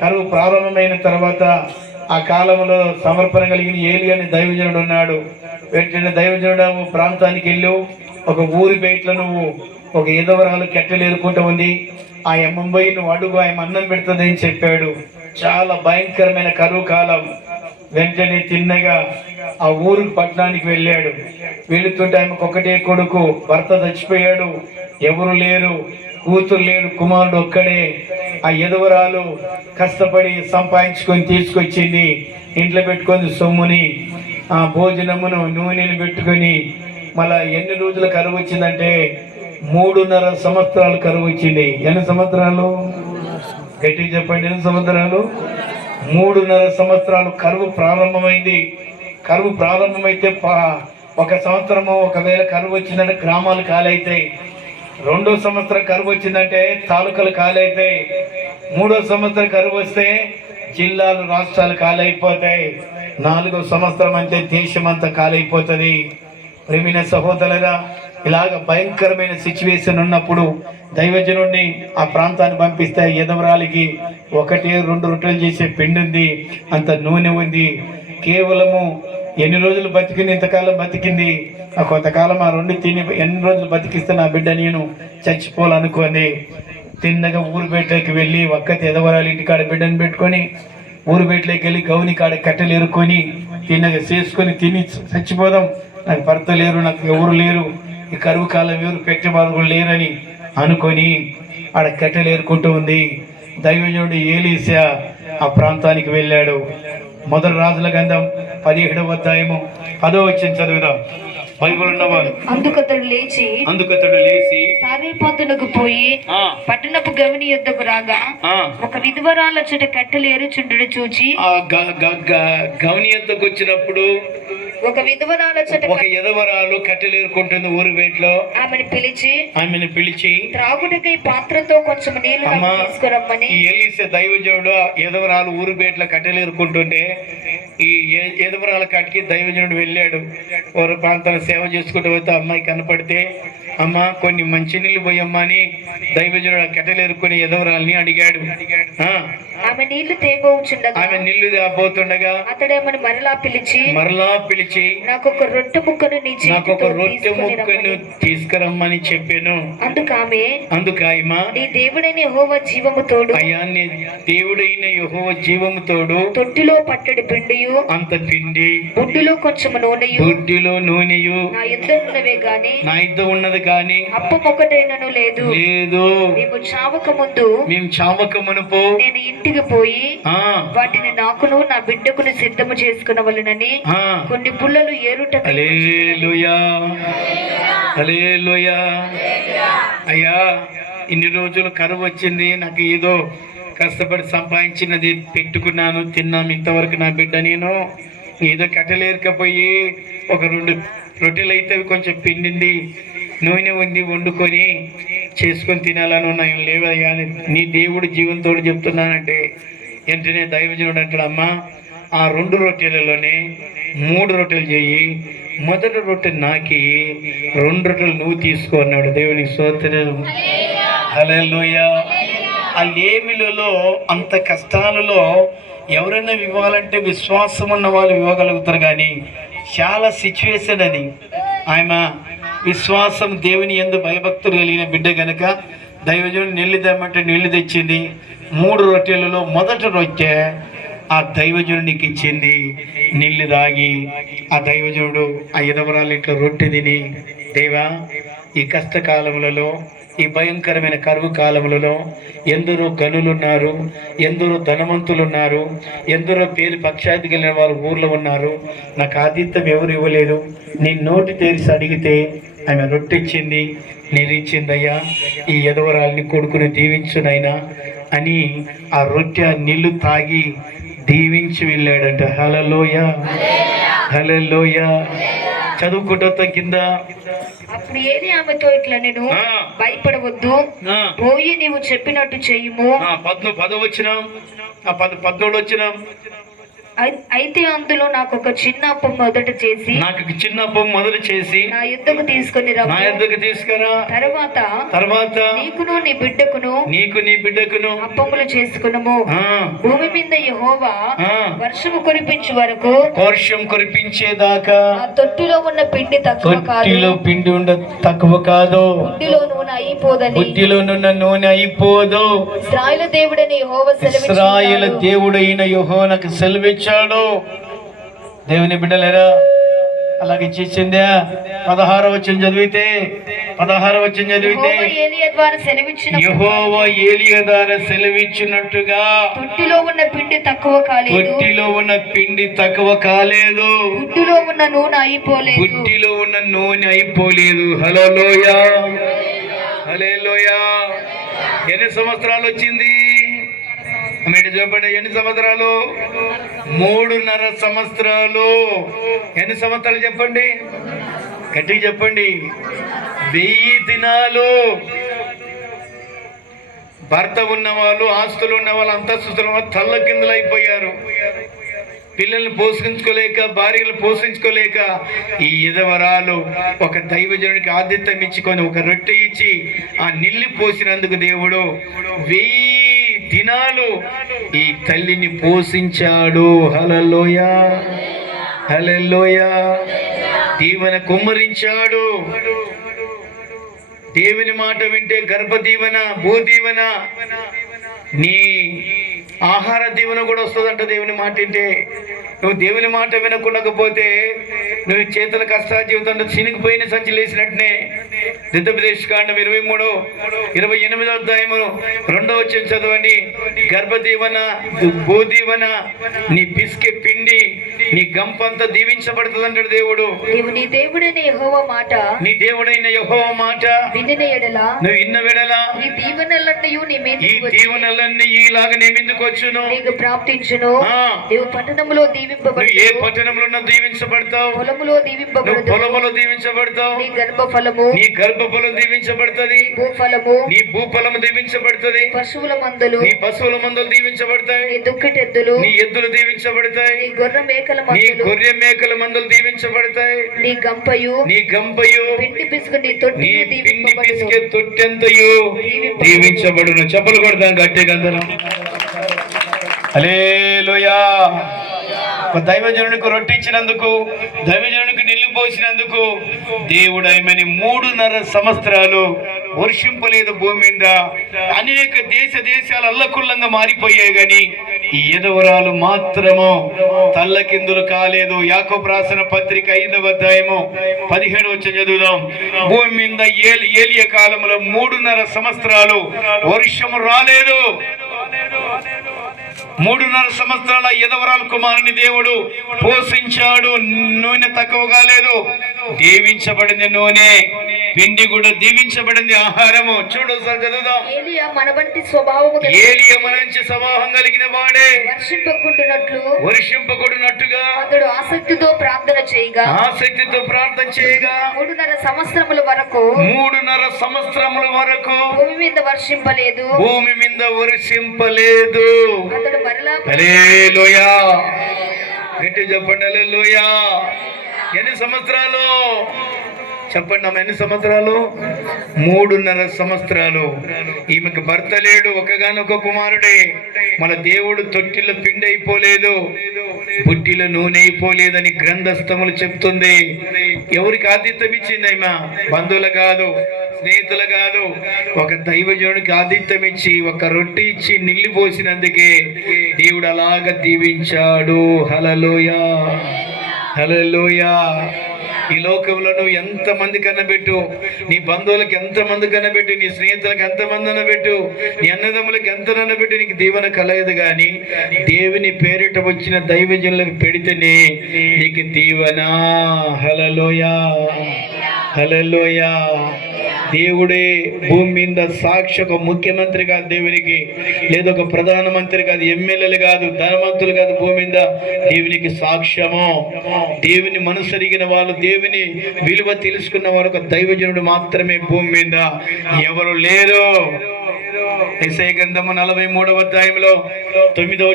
కరువు ప్రారంభమైన తర్వాత ఆ కాలంలో సమర్పణ కలిగిన ఏలి అని దైవజనుడు ఉన్నాడు. వెంటనే దైవజనుడు ప్రాంతానికి వెళ్ళు, ఒక ఊరి బయట నువ్వు ఒక ఎదవరాలు కెట్టలు ఏరుకుంటూ ఉంది, ఆ ఎమ్మంబై నువ్వు అడుగు, ఆయన అన్నం పెడుతుంది అని చెప్పాడు. చాలా భయంకరమైన కరువు కాలం. వెంటనే తిన్నగా ఆ ఊరికి పట్టణానికి వెళ్ళాడు. వెళుతుంటే ఆమెకు ఒకటే కొడుకు, భర్త చచ్చిపోయాడు, ఎవరు లేరు, కూతురు లేరు, కుమారుడు ఒక్కడే. ఆ ఎదవరాలు కష్టపడి సంపాదించుకొని తీసుకొచ్చింది, ఇంట్లో పెట్టుకొని సొమ్ముని ఆ భోజనమును నూనెను పెట్టుకొని మళ్ళా ఎన్ని రోజులు కరువు వచ్చిందంటే 3.5 సంవత్సరాలు కరువు వచ్చింది. ఎన్ని సంవత్సరాలు గట్టిగా చెప్పండి, ఎన్ని సంవత్సరాలు? 3.5 సంవత్సరాలు కరువు ప్రారంభమైంది. కరువు ప్రారంభమైతే ఒక సంవత్సరము ఒకవేళ కరువు వచ్చిందంటే గ్రామాలు ఖాళీ. రెండో సంవత్సరం కరువు వచ్చిందంటే తాలూకాలు ఖాళీ అవుతాయి. మూడో సంవత్సరం కరువు వస్తే జిల్లాలు రాష్ట్రాలు ఖాళీ అయిపోతాయి. 4వ సంవత్సరం అంటే దేశం అంతా ఖాళీ అయిపోతుంది. ప్రేమైన సహోదరులారా, ఇలాగ భయంకరమైన సిచ్యువేషన్ ఉన్నప్పుడు దైవజనుడిని ఆ ప్రాంతాన్ని పంపిస్తే ఎదవరాలికి 1-2 రొట్టెలు చేసే పిండి ఉంది, అంత నూనె ఉంది. కేవలము ఎన్ని రోజులు బతికింది, ఇంతకాలం బతికింది. ఆ కొంతకాలం ఆ 2 తిని ఎన్ని రోజులు బతికిస్తే నా బిడ్డ నేను చచ్చిపోవాలనుకోండి. తిన్నగా ఊరుబేటలోకి వెళ్ళి ఒక్కతి ఎదవరాలి ఇంటికాడ బిడ్డను పెట్టుకొని ఊరుబేటలోకి వెళ్ళి గౌని కాడ కట్టెలు ఎరుకొని తిన్నగా చేసుకొని తిని చచ్చిపోదాం, నాకు భర్త లేరు, నాకు ఎవరు లేరు, ఈ కరువు కాలం ఎవరు పెట్టేవారు కూడా లేరని అనుకొని ఆడ కట్టెలు ఏరుకుంటూ ఉంది. దైవజనుడు ఏలీషా ఆ ప్రాంతానికి వెళ్ళాడు. మొదటి రాజుల గ్రంథం 17వ అధ్యాయము 10వ వచనం చదువుదాం. బైబిల్ ఉన్నవాళ్ళు అందుకతడు లేచి సారేపాతునకు పోయి పట్టణపు గవిని యొద్దకు రాగా ఒక విధవరాల చుట కట్టెలు ఏరుచుండడు చూచి, గవిని యొద్దకు వచ్చినప్పుడు ఒక విధవరాల చుట ఒక ఎదవరాలు కట్టెలు ఏరుకుంటుంది ఊరు బయటలో. ఆమెను పిలిచి త్రాగుటకై పాత్రతో కొంచెం నీళ్లు తీసుకురమ్మని. ఏలీషా దైవజనుడు ఎదవరాలు ఊరు బయటలో కట్టెలు ఏరుకుంటుంటే ఈ ఎదవరాల కాటికి దైవజనుడు వెళ్ళాడు. ఓరు ప్రాంతాన్ని సేవ చేసుకుంటూ పోతే అమ్మాయి కనపడితే, అమ్మ కొన్ని మంచినీళ్ళు పోయమ్మా అని దైవజనుడు కట్టెలు ఏరుకుని ఎదవరాలని అడిగాడు. ఆమె నీళ్లు తేబోచుండగా, ఆమె నీళ్లు తేబోతుండగా అతడేమని మరలా పిలిచి నాకు ఒక రొట్టె ముక్కను తీసుకురమ్మని చెప్పాను. అందుకాయమా నీ దేవుడైన యెహోవా జీవము తోడు, అయ్యా నీ దేవుడైన యెహోవా జీవము తోడు, తొట్టిలో పట్టడి పిండియు అంత పిండి, బుడ్డిలో కొంచెం నూనెయు నా యుద్ధ ఉన్నవే గాని, నా యుద్ధ ఉన్నది కానీ అప్పం ఒకటైనను లేదు. మేము చావక మునుపు నేను ఇంటికి పోయి వాటిని నాకును నా బిడ్డకును సిద్ధము చేసుకునవలెనని కొన్ని పుల్లలు ఏరుట. హల్లెలూయా, హల్లెలూయా. అయ్యా, ఇన్ని రోజులు కరువు వచ్చింది, నాకు ఏదో కష్టపడి సంపాదించినది పెట్టుకున్నాను, తిన్నాము, ఇంతవరకు నా బిడ్డ నేను ఏదో కట్టలేరుకపోయి ఒక 2 రొట్టెలు అయితే కొంచెం పిండింది, నూనె ఉంది, వండుకొని చేసుకొని తినాలని ఉన్నాయం లేవయ్యా. నీ దేవుడు జీవంతోడు చెప్తున్నానంటే వెంటనే దైవజనుడు అంటాడు, అమ్మా ఆ 2 రొట్టెలలోనే 3 రొట్టెలు చెయ్యి, మొదటి రొట్టె నాకి, 2 రొట్టెలు నువ్వు తీసుకో అన్నాడు. దేవునికి స్తోత్రం, హల్లెలూయా. ఆ లేమిలలో అంత కష్టాలలో ఎవరైనా ఇవ్వాలంటే విశ్వాసం ఉన్న వాళ్ళు ఇవ్వగలుగుతారు, కానీ చాలా సిచ్యువేషన్ అది. ఆమె విశ్వాసం, దేవుని యందు భయభక్తులు కలిగిన బిడ్డ గనక దైవజనుడు నీళ్లు తెమ్మంటే నీళ్లు తెచ్చింది. 3 రొట్టెలలో మొదటి రొట్టె ఆ దైవజనుడికి ఇచ్చింది. నీళ్లు తాగి ఆ దైవజనుడు ఆ ఎదవరాలు ఇంట్లో రొట్టె తిని, దేవా ఈ కష్టకాలములలో, ఈ భయంకరమైన కరువు కాలములలో ఎందరో గనులున్నారు, ఎందరో ధనవంతులున్నారు, ఎందరో పేరు పక్షాతి కలిగిన వారు ఊర్లో ఉన్నారు, నాకు ఆతిథ్యం ఎవరు ఇవ్వలేదు, నేను నోటి తెరిచి అడిగితే ఆమె రొట్టెచ్చింది, నేను ఇచ్చిందయ్యా, ఈ ఎదవరాల్ని కొడుకుని దీవించునైనా అని ఆ రొట్టె నీళ్లు తాగి దీవించి వెళ్ళాడంట. హల్లెలూయా, హల్లెలూయా. చదువుకుంటా కింద. అప్పుడు ఏలి ఆమెతో ఇట్లా, నేను భయపడవద్దు, పోయి నీవు చెప్పినట్టు చెయ్యము. 10 వచ్చిన 14 వచ్చిన అయితే అందులో నాకు ఒక చిన్న అప్పం మొదట చేసి నా యుద్ధకు తీసుకుని తీసుకురా. తర్వాత నీకును నీ బిడ్డకును అప్పములు చేసుకునము. భూమి మీద యెహోవా వర్షము కురిపించు వరకు, వర్షం కురిపించేదాకా ఆ తొట్టిలో ఉన్న పిండి తక్కువ కాదు, బుడ్డిలో నూనె అయిపోదని, బుడ్డిలోనున్న నూనె అయిపోదు. ఇశ్రాయేలు దేవుడైన యెహోవాకు సెలవిచ్చాడు. దేవుని బిడ్డలేరా, అలాగే చేసిందా? 16వ వచనం చదివితే యెహోవా ఏలీయా ద్వారా సెలవిచ్చినట్టుగా తొట్టిలో ఉన్న పిండి తక్కువ కాలేదు, బుడ్డిలో ఉన్న నూనె అయిపోలేదు. హల్లెలూయా, హల్లెలూయా. ఎన్ని సంవత్సరాలు వచ్చింది మీరు చెప్పండి? ఎన్ని సంవత్సరాలు? 3.5 సంవత్సరాలు. ఎన్ని సంవత్సరాలు చెప్పండి? గట్టిగా చెప్పండి. 1000 దినాలు. భర్త ఉన్నవాళ్ళు, ఆస్తులు ఉన్నవాళ్ళు, అంతస్తులు తల్ల కిందలు అయిపోయారు. పిల్లల్ని పోషించుకోలేక, భార్యలు పోషించుకోలేక ఈ ఎదవరాలు ఒక దైవజనుడికి ఆతిథ్యం ఇచ్చుకొని ఒక రొట్టె ఇచ్చి ఆ నీళ్లు పోసినందుకు దేవుడు 1000 దినాలు ఈ తల్లిని పోషించాడు. హల్లెలూయా, హల్లెలూయా. దీవెన కుమ్మరించాడు. దేవుని మాట వింటే గర్భ దీవెన, భూదీవెన, నీ ఆహార దీవెన కూడా వస్తుందంట దేవుని మాట వింటే. నువ్వు దేవుని మాట వినకుండకపోతే నువ్వు చేతుల కష్టాజీవితంలో చినిగిపోయిన సంచి లేసినట్టునే. ద్వితీయోపదేశకాండం 23:28 అధ్యాయము 2వ వచనం చదవండి. గర్భదీవెన, భూదీవెన, నీ పిసికే పిండి, నీ గంపంతా దీవించబడుతుంది అంటాడు దేవుడు. నీ దేవుడైన యెహోవా మాట నువ్వు ఇన్న వెడలా ఈ దీవెనలన్నీ ఇలాగా నీ మీదకు వచ్చును, నీకు ప్రాప్తించును. నీవు పట్టణంలో దీవింపబడు, ఏ పట్టణంలో దీవించబడతావు, పొలములో దీవించబడతావు. నీ గర్భఫలము దీవించబడుతుంది, నీ భూఫలము దీవించబడుతుంది. పశువుల మందలు దీవించబడతాయి, నీ దుక్కిటెద్దులు, నీ ఎద్దులు దీవించబడతాయి. నీ గొర్రె మేకల మందలు దీవించబడతాయి. నీ గంపయు పిండి పిసుకు నీ పిసికే తొట్టెంతయు దీవించబడును. చెప్పలు కొడతాం గట్టిగా అందరం. హల్లెలూయా. దైవజనునికి రొట్టించినందుకు, దైవజనునికి నీళ్లు పోసినందుకు దేవుడు ఆమెని 3.5 సంవత్సరాలు వర్షింపలేదు భూమి మీద. అనేక దేశాలు అల్లకుల్లంగా మారిపోయాయి, గాని ఈ ఎదవరాలు మాత్రము తల్లకిందులు కాలేదు. యాకోబు రాసిన పత్రిక 5వ అధ్యాయము 17వ వచనం చదువుదాం. భూమి మీద ఏలియా కాలంలో 3.5 సంవత్సరాలు వర్షము రాలేదు. 3.5 సంవత్సరాల ఎదవరాలు కుమారుని దేవుడు పోషించాడు. నూనె తక్కువ కాలేదు, దీవించబడింది నూనె, పిండి కూడా దీవించబడింది ఆహారము. చూడు సార్ చదువుదాం. ఏలియా మన వంటి స్వభావం కలిగిన వాడే వర్షింపకుడునట్టుగా అతడు ఆసక్తితో ప్రార్థన చేయగా 3.5 సంవత్సరముల వరకు భూమి మీద వర్షింపలేదు. అతడు మరలా హల్లెలూయా. గట్టి చెప్పండి హల్లెలూయా. ఎన్ని సంవత్సరాలు చెప్పండి అమ్మ? ఎన్ని సంవత్సరాలు? 3.5 సంవత్సరాలు. ఈమెకు భర్త లేడు, ఒకగానొక కుమారుడే. మన దేవుడు తొట్టిలో పిండి అయిపోలేదు, బుట్టిలో నూనె అయిపోలేదని గ్రంథస్థములు చెప్తుంది. ఎవరికి ఆతిథ్యం ఇచ్చింది ఈమె? బంధువులు కాదు, స్నేహితులు కాదు, ఒక దైవజనుడికి ఆతిథ్యం ఇచ్చి ఒక రొట్టె ఇచ్చి నీళ్లు పోసినందుకే దేవుడు అలాగ దీవించాడు. హల్లెలూయా, హల్లెలూయా. ఈ లోకంలో నువ్వు ఎంతమంది కనబెట్టు, నీ బంధువులకు ఎంతమంది కనబెట్టు, నీ స్నేహితులకు ఎంతమంది అనబెట్టు, నీ అన్నదమ్ములకు ఎంత అనబెట్టు, నీకు దీవెన కలగదు. కానీ దేవుని పేరిట వచ్చిన దైవజనులకు పెడితేనే నీకు దీవెన. హల్లెలూయా, హల్లెలూయా. దేవుడే భూమి మీద సాక్షి. ఒక ముఖ్యమంత్రి కాదు దేవునికి, లేదా ఒక ప్రధానమంత్రి కాదు, ఎమ్మెల్యేలు కాదు, ధనవంతులు కాదు. భూమి మీద దేవునికి సాక్ష్యము. దేవుని మనసరిగిన వాళ్ళు, దేవుని విలువ తెలుసుకున్న వారు ఒక దైవజనుడు మాత్రమే భూమి మీద, ఎవరు లేరు. యెషయా గ్రంథము 43వ అధ్యాయంలో 9వ